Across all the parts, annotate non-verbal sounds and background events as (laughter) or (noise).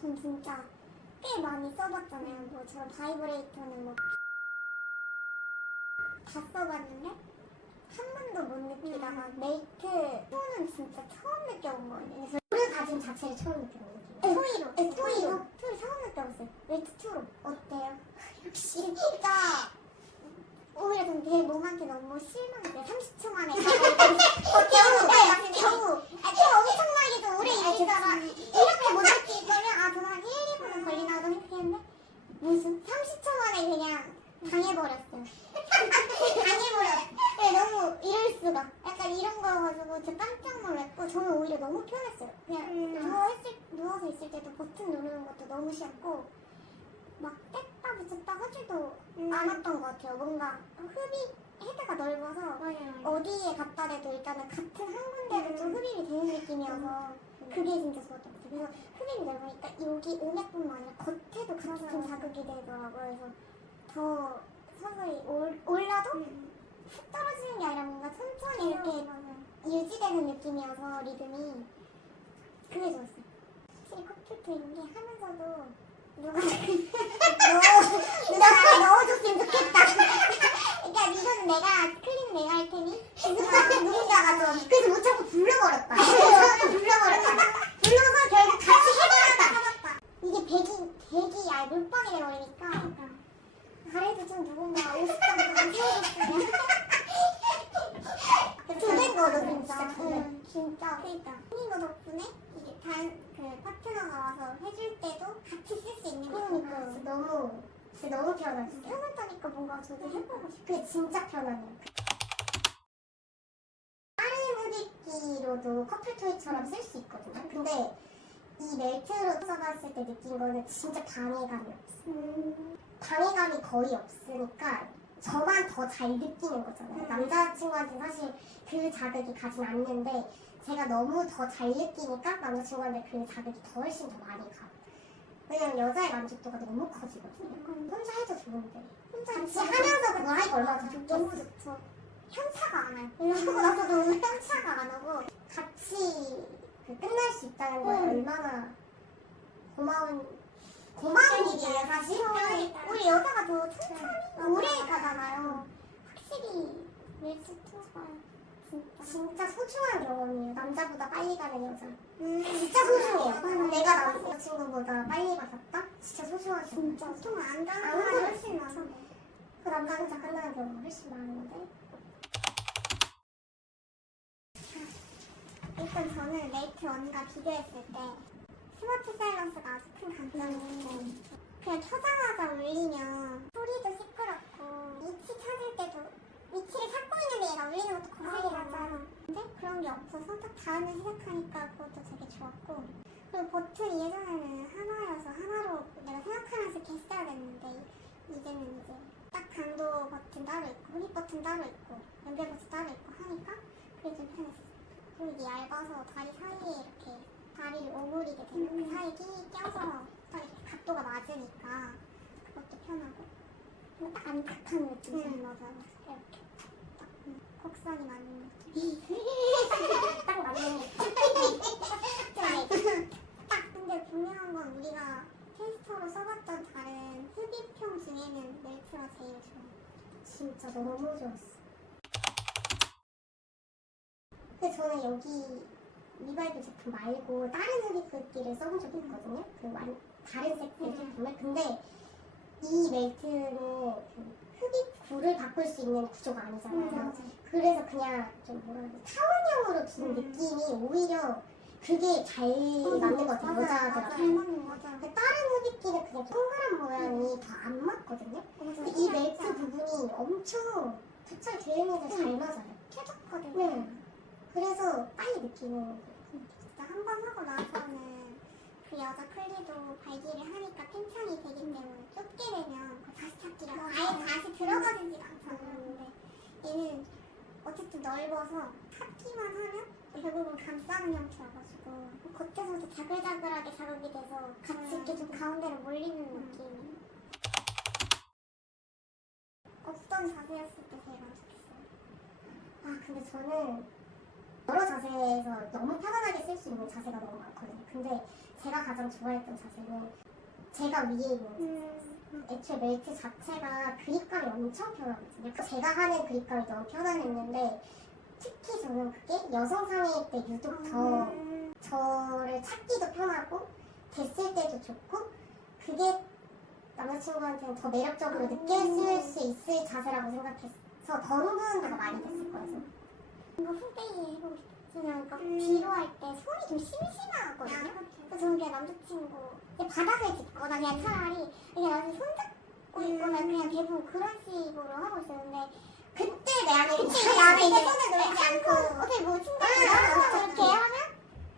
전 진짜 꽤 많이 써봤잖아요. 뭐저 바이브레이터는 뭐 다 써봤는데 한 번도 못 느끼다가 멜트 톤은 진짜 처음 느껴본 거예요. 그래서 오늘 가진 자체를 처음 느껴본 느낌. 토이로, 네, 토이로, 토이 처음 느껴봤어요. 멜트 2로 어때요? 역시 진짜 오히려 전제 몸한테 너무 실망했어요. 30초 만에 어, 겨우, 네, 겨우. 아, 좀 엄청나게도 오래 이기다가 이렇게 못 느낄 거면 아, 저는 한 1, 2분은 걸리나 보다 생각했는데 무슨 30초 만에 그냥 당해버렸어요. 당해버렸어요. 네, 너무 이럴 수가. 약간 이런 거 가지고 진짜 깜짝 놀랐고 저는 오히려 너무 편했어요. 그냥 누워 있을, 누워서 있을 때도 버튼 누르는 것도 너무 쉬웠고 막 뗐다 붙였다 하지도 않았던 것 같아요. 뭔가 흡입 헤드가 넓어서 어디에 갖다 대도 일단은 같은 한 군데로 좀 흡입이 되는 느낌이어서 그게 진짜 좋았던 것 같아요. 그래서 흡입이 넓으니까 여기 음액뿐만 아니라 겉에도 같은 자극이 되더라고요. 그래서 더 서서히 올, 올라도 훅 떨어지는 게 아니라 뭔가 천천히 이렇게 유지되는 느낌이어서 리듬이 그게 좋았어요. 확실히 커플트인 게 하면서도 누가 (laughs) 넣어, 넣어줬으면 좋겠다. 그러니까 이거는 내가 클리는 내가 할 테니 누가 누군가가 좀 그래서 못 참고 불러버렸다. 그래서 불러버렸다. 불러서 결국 같이 해버렸다. 이게 백이 백이 아 물방이 돼버리니까 아래도 좀 누군가 50점도 세워줬으면 좋은 거로 진짜 응, 진짜 그러니까 언니가 덕분에 이게 단그 파트너가 와서 해줄 때도 같이 쓸 수 있는 게 그러니까 진짜 너무 진짜 너무 편하지. 편하다니까 뭔가 저도 해보고 싶어 그게 진짜 편하네요. 다른 흡입기로도 커플 토이처럼 쓸 수 있거든요. 근데 이 멜트로 써봤을 때 느낀 거는 진짜 방해감이 없어. 음, 방해감이 거의 없으니까 저만 더 잘 느끼는 거잖아요. 음. 남자친구한테 사실 그 자극이 가진 않는데 제가 너무 더 잘 느끼니까 남자친구한테 그 자극이 더 훨씬 더 많이 가. 왜냐면 여자의 만족도가 너무 커지거든요. 혼자 해도 좋은데. 혼자 같이 하면서 그거 하니까 얼마나 더 너무. 좋죠. 현타가 안 와요. 이러고 나서도 현타가 안 오고 같이 그 끝날 수 있다는 건 음. 얼마나 고마운 고마운 일이에요, 사실. 사실 우리 여자가 더 천천히 오래 가잖아요. 확실히 밀스토가 진짜 진짜 소중한 경험이에요. 남자보다 빨리 가는 여자. 음, 진짜 소중해요. 내가 남자친구보다 빨리 받았다? 진짜 소중하죠. 진짜 보통 안 가는 안 사람이. 훨씬 많아 그 남자는 다 끝나는 경우가 훨씬 많은데. 일단 저는 레이트 1과 비교했을 때 스마트 사일런스가 아주 큰 강점이 그냥 켜자마자 울리면 소리도 시끄럽고 위치 찾을 때도 위치를 찾고 있는데 얘가 울리는 것도 거슬리잖아요 근데 그런 게 없어서 딱 다음에 시작하니까 그것도 되게 좋았고 그리고 버튼이 예전에는 하나여서 하나로 내가 생각하면서 이렇게 했어야 됐는데 이제는 이제 딱 강도 버튼 따로 있고 흡입 버튼 따로 있고 연결 버튼 따로 있고 하니까 그게 좀 편했어. 그리고 이게 얇아서 다리 사이에 이렇게 다리를 오므리게 되면 그 사이에 끼 껴서 딱 이렇게 각도가 맞으니까 그것도 편하고. 그리고 딱 안착한 느낌 응. 맞아 이렇게. 딱 음, 곡선이 맞는 느낌 딱 맞는 거. 딱 근데 분명한 건 우리가 테스터로 써봤던 다른 흡입형 중에는 멜트가 제일 좋아 진짜 너무 좋았어. 근데 저는 여기 리바이브 제품 말고 다른 흡입기를 써본 적이 있거든요. 그 완, 다른 색깔 음. 제품을. 근데 이 멜트는 그 흡입 구를 바꿀 수 있는 구조가 아니잖아요. 그래서 그냥 좀 뭐라 돼 타원형으로 둔 음. 느낌이 오히려 그게 잘 맞는 것 같아요. 여자들한테. 근데 다른 흡입기는 그냥 동그란 모양이 더 안 맞거든요? 근데 이 멜트 부분이 엄청 부착 있는데 잘 음. 맞아요. 쾌적거든요. 네. 그래서 빨리 느끼는 진짜 한 번 하고 나서는 그 여자 클리도 발기를 하니까 팽창이 되기 때문에 좁게 되면 그거 다시 찾기가 아예 다시 들어가지지가 않잖아요. 근데 얘는 어쨌든 넓어서 찾기만 하면 결국은 감싸는 형태여가지고 겉에서도 자글자글하게 자극이 돼서 같이 이렇게 좀 가운데로 몰리는 느낌이 없던 자세였을 때 제가 아 근데 저는 여러 자세에서 너무 편안하게 쓸 수 있는 자세가 너무 많거든요. 근데 제가 가장 좋아했던 자세는 제가 위에 있는 음. 애초에 멜트 자체가 그립감이 엄청 편하거든요. 그 제가 하는 그립감이 너무 편안했는데 특히 저는 그게 여성 상의일 때 유독 더 음. 저를 찾기도 편하고 됐을 때도 좋고 그게 남자친구한테는 더 매력적으로 느껴질 수 있을 자세라고 생각해서 더 흥분도가 많이 됐을 거예요. 이거 후배이 해보고. 그냥 그러니까 음. 뒤로 할 때 손이 좀 심심하거든요. 그래서 저는 그냥 남자친구 바닥을 짚거나 그냥 차라리 이게 나중에 손잡고 있거나 그냥 대부분 그런 식으로 하고 있었는데 그때 내 안에 그치, 내 안에 이제 손을 놓지 않고 어떻게 뭐 응, 친구랑 응, 이렇게 응. 하면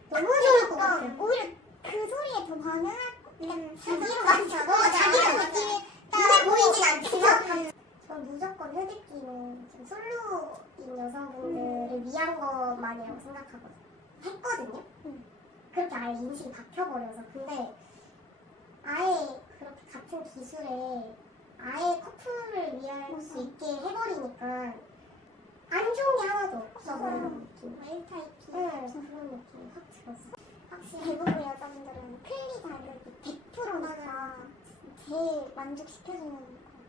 너무 좋을 것 같아요. 오히려 그 소리에 더 반응할 그냥 자기로 맞아. 맞춰. 어, 자기랑 느낌이 눈에 보이진 않지만 전 무조건 헤드기는 좀 솔로인 여성분들을 위한 것만이라고 생각하거든요. 했거든요. 음. 그렇게 아예 인식이 바뀌어버려서. 근데 아예 그렇게 같은 기술에 아예 커플을 위할 수 있게 해버리니까 안 좋은 게 하나도 없어버리는 느낌. 웨이타이키. 응, 그런 느낌이 확 들었어. 확실히 대부분 여자분들은 클리 자극이 100%가 제일 만족시켜주는 것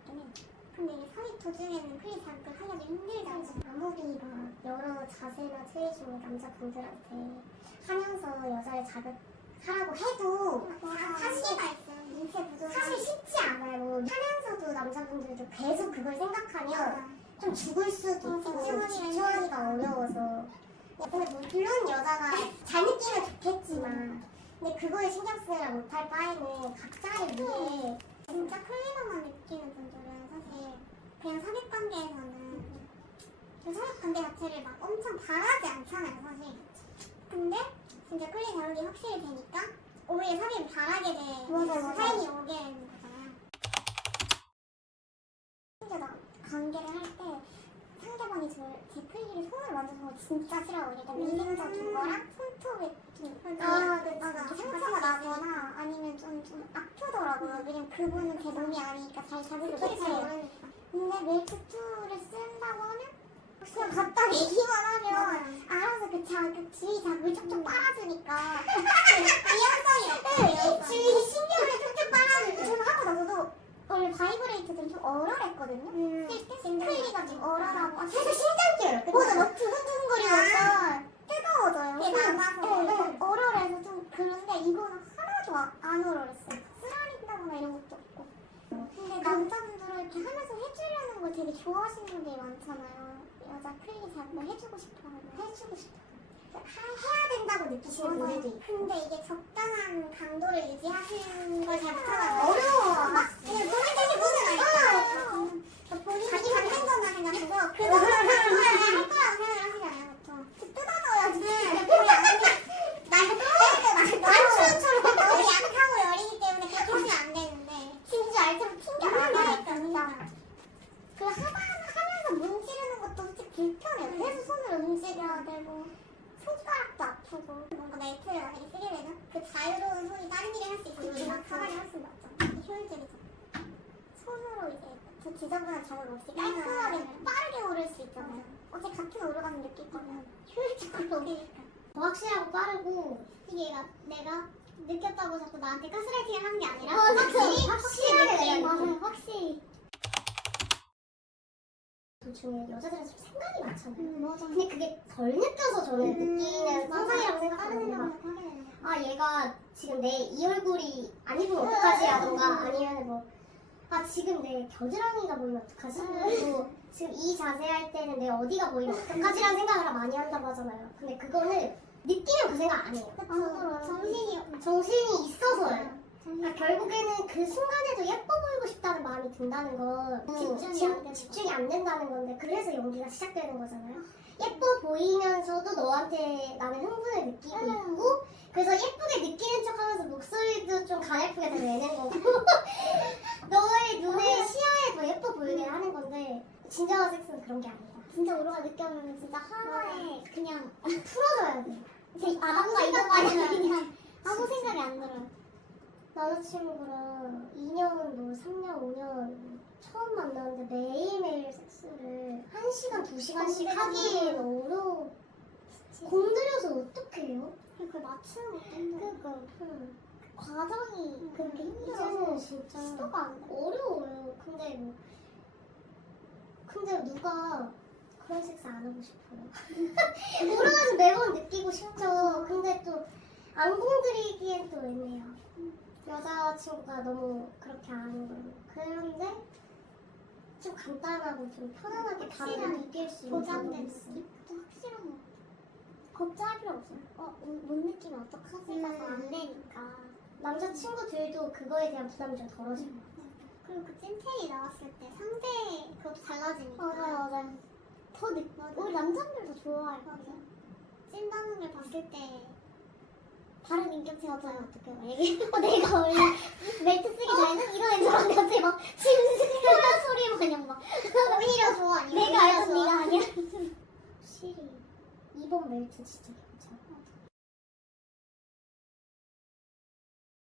같긴 해. 근데 이게 사회 도중에는 클리 자극을 하기가 좀 힘들잖아. 아무리 막 여러 자세나 트레이 중에 남자분들한테 하면서 여자를 자극하라고 해도 사실가 있어요. 인체 부족. 사실 쉽지 않아요. 뭐 하면서도 남자분들도 계속 그걸 생각하면 좀 죽을 수도 어, 있고 집중하기가 집중하기가 어려워서 근데 물론 여자가 잘 느끼면 좋겠지만 근데 그거에 신경 쓰느라 못할 바에는 각자를 위해 진짜 클리너만 느끼는 분들은 사실 그냥 사귀 관계에서는 그 사귀 관계 자체를 막 엄청 바라지 않잖아요, 사실. 근데 진짜 클리 자극이 확실히 되니까 오히려 사귀를 바라게 돼. 맞아, 맞아. 사연이 오게 되는 거잖아요. 나 관계를 할 때 상대방이 저, 제 클리를 손을 만져서 거 진짜 싫어하고 일단 위생적인 거랑 손톱에 좀 아. 상처가 나거나 아니면 좀, 좀 아프더라고요. 왜냐면 그분은 제 몸이 아니니까 잘 그치. 못해요. 근데 멜트2를 쓴다고 하면 그냥 갖다 대기만 하면 알아서 그 자, 그 주위 자극을 촉촉 빨아주니까 (laughs) 위험성이 없어요. 주위 신경을 촉촉 빨아주고 저는 하고 나서도 원래 바이브레이트들은 좀 얼얼했거든요. 쓸때 클리가 좀 얼얼하고 아, 사실 심장 뛰어요. 맞아 막 두근두근거리고 약간 뜨거워져요. 이게 남아서. 네, 네, 얼얼해서 좀 그런데 이거는 하나도 안- 안 얼얼했어요. 쓰라린다거나 이런 것도 없고. 근데 남자분들은 이렇게 하면서 해주려는 걸 되게 좋아하시는 분들이 많잖아요. 여자 클리 자극을 해주고 싶어 해주고 싶어. 하, 해야 된다고 느끼시는 분들도 있고 근데 이게 적당한 강도를 유지하시는 걸 잘 못하나 어려워. 막 그냥 본인들이 보는 알잖아요. 본인이 자기 것만 생각해서 그 정도는 할 거라고 생각을 하시잖아요, 보통. 뜯어져야지. 거의 안 돼. 난수처럼 너무 약하고 여리기 때문에 그렇게 하면 안 되는데. 진짜 알처럼 튕겨 나가니까 진짜. 그 하다 하면서 문지르는 것도 솔직히 불편해요. 계속 손을 움직여야 되고. 손가락도 아프고 뭔가 멜트를 만약에 쓰게 되면 그 자유로운 손이 다른 일을 할 수 있으니까 차라리 훨씬 낫죠 효율적이죠 손으로 저 지저분한 자극 없이 깔끔하게 빠르게 오를 수 있잖아요. 어차피 같은 오르가즘 느낄 거면 효율적으로 더 확실하고 빠르고 이게 내가 느꼈다고 자꾸 나한테 가스라이팅을 하는 게 아니라 어, 확실히 확실하게. 내가. 맞아요 확실히. 도중에 여자들은 좀 생각이 많잖아요. 음 맞아. 근데 그게 덜 느껴서 저는 느끼는 상상이라고 생각하거든요. 막, 하게 되는 아 얘가 지금 내 이 얼굴이 안 입으면 어떡하지? 하던가 아니면 뭐 아 지금 내 겨드랑이가 보이면 어떡하지? 그리고 지금 이 자세 할 때는 내 어디가 보이면 어떡하지라는 생각을 많이 한다고 하잖아요. 근데 그거는 느끼면 그 생각 안 해요. 아, 정신이 정신이 있어서요. 그러니까 결국에는 그 순간에도 예뻐 보이고 싶다는 마음이 든다는 건 집중이 지- 안 된다. 집중이 안 된다는 건데 그래서 연기가 시작되는 거잖아요. 예뻐 보이면서도 너한테 나는 흥분을 느끼고 음. 있고 그래서 예쁘게 느끼는 척하면서 목소리도 좀 가늘프게 더 내는 거고 (laughs) 너의 눈에 시야에 더 예뻐 보이게 하는 건데 진정한 섹스는 그런 게 아니다. 진짜 오르가 느껴보면 진짜 하나에 그냥 풀어줘야 돼. 아무 생각 들어요. 그냥 아무 생각이 안 들어요. 남자친구랑 2년, 뭐 3년, 5년 처음 만났는데 매일매일 섹스를 한한 시간 두 시간씩 공들여서 하기엔 어려워. 공들여서 어떡해요? 그걸 맞추는 것도 힘들어. 응. 과정이 그렇게 힘들어서 이제는 진짜 시도가 안 돼. 어려워요. 근데 뭐 근데 누가 그런 섹스 안 하고 싶어요. (laughs) 모르면서 매번 느끼고 싶죠. 근데 또 안 공들이기엔 또 애매해요. 여자친구가 너무 그렇게 안 하는 걸로. 그런데 좀 간단하고 좀 편안하게 바로 확실한 느낄 수 있는 보장된. 느낌? 또 확실한 거. 걱정할 필요 없어요. 어, 못, 못 느끼면 어떡하지? 음. 가서 안 되니까. 남자친구들도 그거에 대한 부담이 좀 덜어져요. 그리고 그 찐테이 나왔을 때 상대 그것도 달라지니까. 맞아요, 맞아요. 더 느, 우리 남자분들도 좋아할 거예요. 찐다는 걸 봤을 때 다른 인격체 여자는 어떻게 막 얘기? (laughs) 어, 내가 원래 멜트 쓰기 전에는 이런 애들한테 갑자기 막 심슨 (laughs) 소리 마냥 막 오히려 좋아. 내가 알던 좋아. 네가 아니야. (laughs) 확실히 이번 멜트 진짜